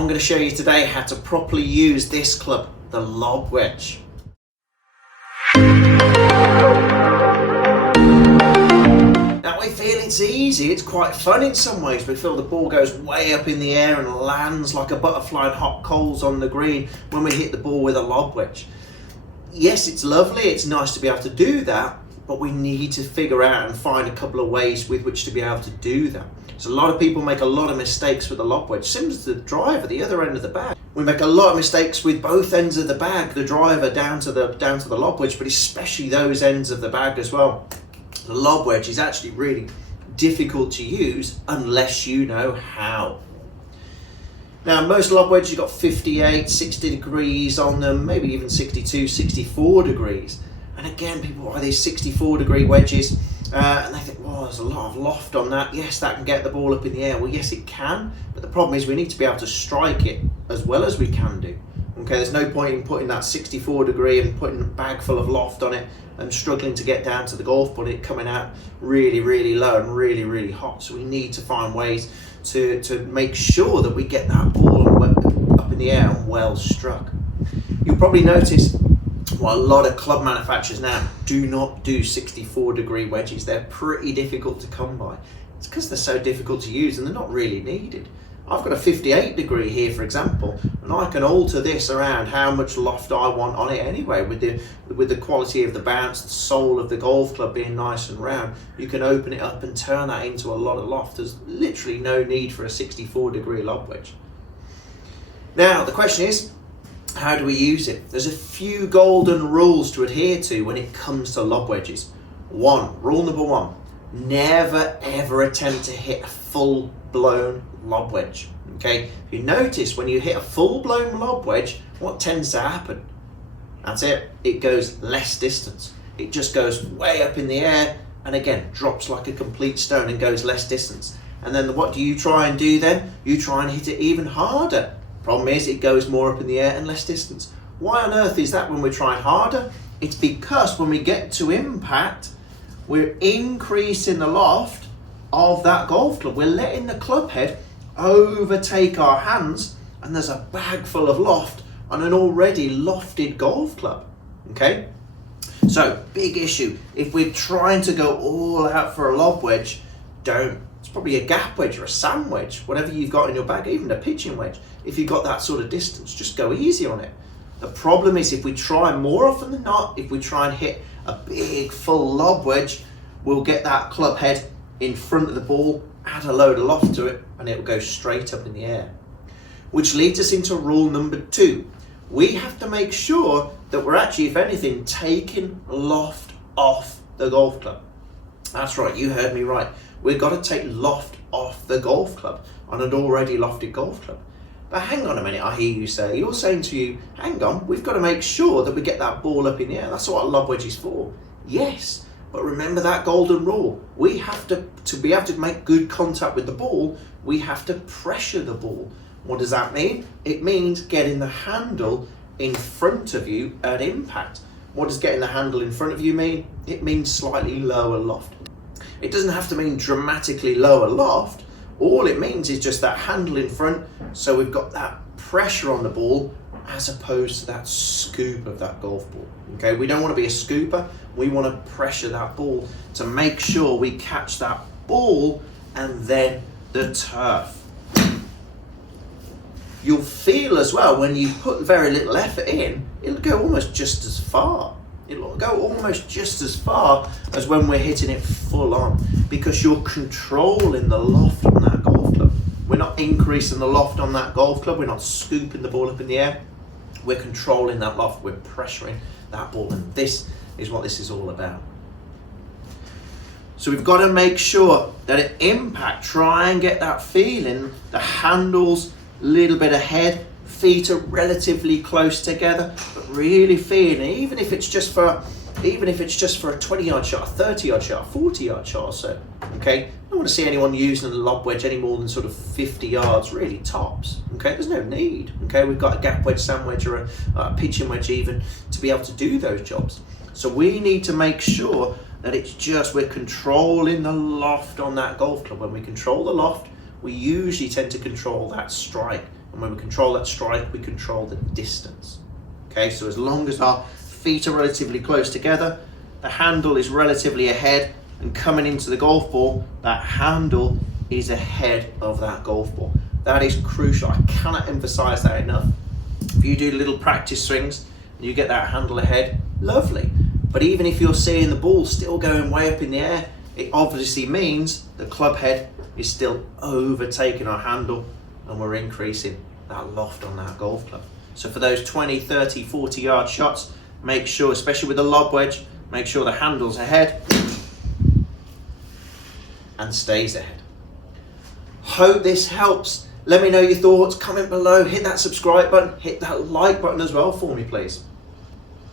I'm going to show you today how to properly use this club, the lob wedge. Now we feel it's easy, it's quite fun in some ways. We feel the ball goes way up in the air and lands like a butterfly in hot coals on the green when we hit the ball with a lob wedge. Yes, it's lovely, it's nice to be able to do that, but we need to figure out and find a couple of ways with which to be able to do that. So a lot of people make a lot of mistakes with the lob wedge, similar to the driver, the other end of the bag. We make a lot of mistakes with both ends of the bag, the driver down to the lob wedge, but especially those ends of the bag as well. The lob wedge is actually really difficult to use unless you know how. Now most lob wedges, you've got 58, 60 degrees on them, maybe even 62, 64 degrees. And again, people buy these 64 degree wedges and they think, well, there's a lot of loft on that. Yes, that can get the ball up in the air. Well, yes, it can. But the problem is we need to be able to strike it as well as we can do. Okay, there's no point in putting that 64 degree and putting a bag full of loft on it and struggling to get down to the golf ball, it coming out really, really low and really, really hot. So we need to find ways to make sure that we get that ball up in the air and well struck. You'll probably notice, well, a lot of club manufacturers now do not do 64 degree wedges. They're pretty difficult to come by. It's because they're so difficult to use and they're not really needed. I've got a 58 degree here, for example, and I can alter this around how much loft I want on it anyway. With the quality of the bounce, the sole of the golf club being nice and round, you can open it up and turn that into a lot of loft. There's literally no need for a 64 degree lob wedge. Now the question is, how do we use it? There's a few golden rules to adhere to when it comes to lob wedges. Rule number one, never ever attempt to hit a full blown lob wedge. Okay, if you notice when you hit a full blown lob wedge, what tends to happen? That's it goes less distance. It just goes way up in the air and again drops like a complete stone and goes less distance. And then what do you try and do then? You try and hit it even harder. Problem is it goes more up in the air and less distance. Why on earth is that when we're trying harder? It's because when we get to impact, we're increasing the loft of that golf club. We're letting the club head overtake our hands and there's a bag full of loft on an already lofted golf club. Okay, so big issue. If we're trying to go all out for a lob wedge, don't. It's probably a gap wedge or a sand wedge, whatever you've got in your bag, even a pitching wedge. If you've got that sort of distance, just go easy on it. The problem is if we try more often than not, if we try and hit a big full lob wedge, we'll get that club head in front of the ball, add a load of loft to it, and it will go straight up in the air. Which leads us into rule number two. We have to make sure that we're actually, if anything, taking loft off the golf club. That's right, you heard me right. We've got to take loft off the golf club on an already lofted golf club. But hang on a minute, I hear you say, you're saying to you, hang on, we've got to make sure that we get that ball up in the air. That's what a lob wedge is for. Yes, but remember that golden rule. We have to be able to make good contact with the ball, we have to pressure the ball. What does that mean? It means getting the handle in front of you at impact. What does getting the handle in front of you mean? It means slightly lower loft. It doesn't have to mean dramatically lower loft. All it means is just that handle in front, so we've got that pressure on the ball as opposed to that scoop of that golf ball. Okay, we don't want to be a scooper, we want to pressure that ball to make sure we catch that ball and then the turf. You'll feel as well when you put very little effort in, it'll go almost just as far. It'll go almost just as far as when we're hitting it full on, because you're controlling the loft on that golf club. We're not increasing the loft on that golf club, we're not scooping the ball up in the air. We're controlling that loft, we're pressuring that ball, and this is what this is all about. So we've got to make sure that at impact, try and get that feeling, the handles a little bit ahead, feet are relatively close together, but really feeling, even if it's just for a 20-yard shot, a 30-yard shot, a 40-yard shot or so. Okay, I don't want to see anyone using a lob wedge any more than sort of 50 yards, really tops. Okay, there's no need. Okay, we've got a gap wedge, sand wedge, or a pitching wedge even to be able to do those jobs. So we need to make sure that it's just we're controlling the loft on that golf club. When we control the loft, we usually tend to control that strike And when we control that strike, we control the distance. Okay, so as long as our feet are relatively close together, the handle is relatively ahead, and coming into the golf ball, that handle is ahead of that golf ball. That is crucial. I cannot emphasize that enough. If you do little practice swings and you get that handle ahead, lovely. But even if you're seeing the ball still going way up in the air, it obviously means the club head is still overtaking our handle and we're increasing that loft on that golf club. So for those 20, 30, 40 yard shots, make sure, especially with the lob wedge, make sure the handle's ahead and stays ahead. Hope this helps. Let me know your thoughts, comment below, hit that subscribe button, hit that like button as well for me, please.